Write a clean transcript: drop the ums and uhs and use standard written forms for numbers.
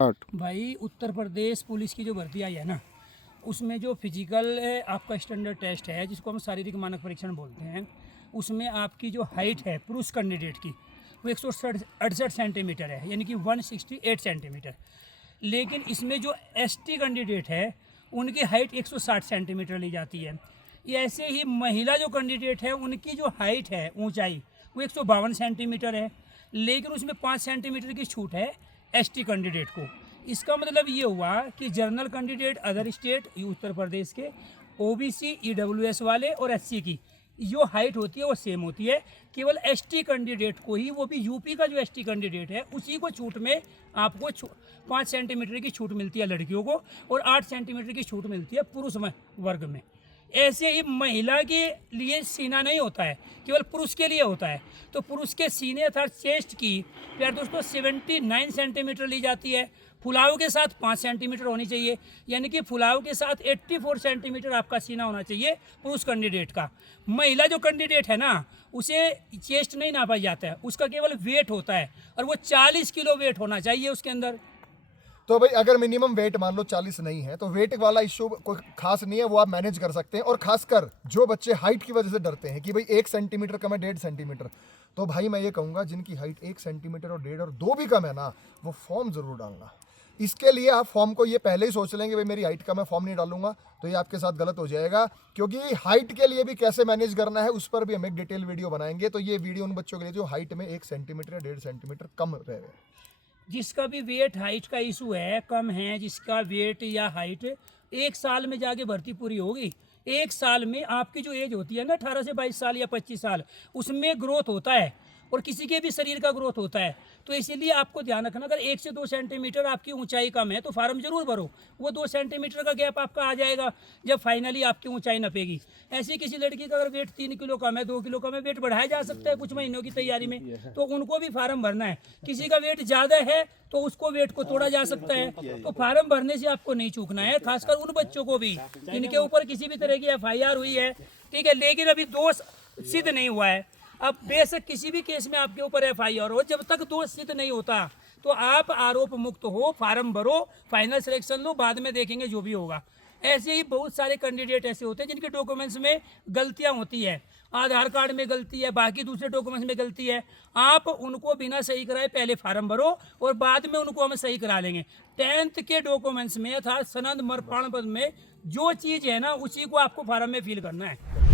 भाई उत्तर प्रदेश पुलिस की जो भर्ती आई है ना, उसमें जो फिजिकल आपका स्टैंडर्ड टेस्ट है जिसको हम शारीरिक मानक परीक्षण बोलते हैं, उसमें आपकी जो हाइट है पुरुष कैंडिडेट की वो 168 सेंटीमीटर है, यानी कि 168 सेंटीमीटर। लेकिन इसमें जो एसटी कैंडिडेट है उनकी हाइट 160 सेंटीमीटर ली जाती है। ये ऐसे ही महिला जो कैंडिडेट है उनकी जो हाइट है ऊंचाई वो 152 सेंटीमीटर है, लेकिन उसमें 5 सेंटीमीटर की छूट है एसटी कैंडिडेट को। इसका मतलब ये हुआ कि general candidate other state Uttar Pradesh के, ओबीसी ईडब्ल्यूएस वाले और एससी की जो हाइट होती है वो सेम होती है। केवल एसटी कैंडिडेट को ही, वो भी यूपी का जो एसटी कैंडिडेट है उसी को छूट में आपको 5 सेंटीमीटर की छूट मिलती है लड़कियों को, और 8 सेंटीमीटर की छूट मिलती है पुरुष वर्ग में। ऐसे ही महिला के लिए सीना नहीं होता है, केवल पुरुष के लिए होता है। तो पुरुष के सीने अर्थात चेस्ट की प्यार दोस्तों 79 सेंटीमीटर ली जाती है। फुलाव के साथ 5 सेंटीमीटर होनी चाहिए, यानी कि फुलाव के साथ 84 सेंटीमीटर आपका सीना होना चाहिए पुरुष कैंडिडेट का। महिला जो कैंडिडेट है ना, उसे चेस्ट नहीं नापा जाता है, उसका केवल वेट होता है, और वो 40 किलो वेट होना चाहिए उसके अंदर। तो भाई अगर मिनिमम वेट मान लो 40 नहीं है तो वेट वाला इशू कोई खास नहीं है, वो आप मैनेज कर सकते हैं। और खासकर जो बच्चे हाइट की वजह से डरते हैं कि भाई 1 सेंटीमीटर कम है 1.5 सेंटीमीटर, तो भाई मैं ये कहूँगा जिनकी हाइट 1 सेंटीमीटर और 1.5 और 2 भी कम है ना, वो फॉर्म ज़रूर डालना। इसके लिए आप फॉर्म को ये पहले ही सोच लेंगे भाई मेरी हाइट कम है, फॉर्म नहीं डालूंगा, तो ये आपके साथ गलत हो जाएगा। क्योंकि हाइट के लिए भी कैसे मैनेज करना है उस पर भी हम एक डिटेल वीडियो बनाएंगे। तो ये वीडियो उन बच्चों के लिए जो हाइट में 1 सेंटीमीटर या 1.5 सेंटीमीटर कम रहे। जिसका भी वेट हाइट का इशू है, कम है, जिसका वेट या हाइट 1 साल में जाके भर्ती पूरी होगी। 1 साल में आपकी जो एज होती है ना 18 से 22 साल या 25 साल, उसमें ग्रोथ होता है, और किसी के भी शरीर का ग्रोथ होता है। तो इसीलिए आपको ध्यान रखना, अगर 1 से 2 सेंटीमीटर आपकी ऊंचाई कम है तो फार्म जरूर भरो। वो 2 सेंटीमीटर का गैप आपका आ जाएगा जब फाइनली आपकी ऊंचाई नपेगी। ऐसे किसी लड़की का अगर वेट 3 किलो कम है, 2 किलो कम है, वेट बढ़ाया जा सकता है कुछ महीनों की तैयारी में, तो उनको भी फार्म भरना है। किसी का वेट ज़्यादा है तो उसको वेट को तोड़ा जा सकता है। तो फार्म भरने से आपको नहीं चूकना है, खासकर उन बच्चों को भी जिनके ऊपर किसी भी तरह की FIR हुई है, ठीक है, लेकिन अभी दोष सिद्ध नहीं हुआ है। अब बेशक किसी भी केस में आपके ऊपर FIR हो, जब तक दोष सिद्ध नहीं होता तो आप आरोप मुक्त हो, फार्म भरो, फाइनल सिलेक्शन लो, बाद में देखेंगे जो भी होगा। ऐसे ही बहुत सारे कैंडिडेट ऐसे होते हैं जिनके डॉक्यूमेंट्स में गलतियां होती है, आधार कार्ड में गलती है, बाकी दूसरे डॉक्यूमेंट्स में गलती है। आप उनको बिना सही कराए पहले फार्म भरो और बाद में उनको हम सही करा लेंगे। 10th के डॉक्यूमेंट्स में अर्थात सनद प्रमाण पत्र में जो चीज़ है ना, उसी को आपको फार्म में फिल करना है।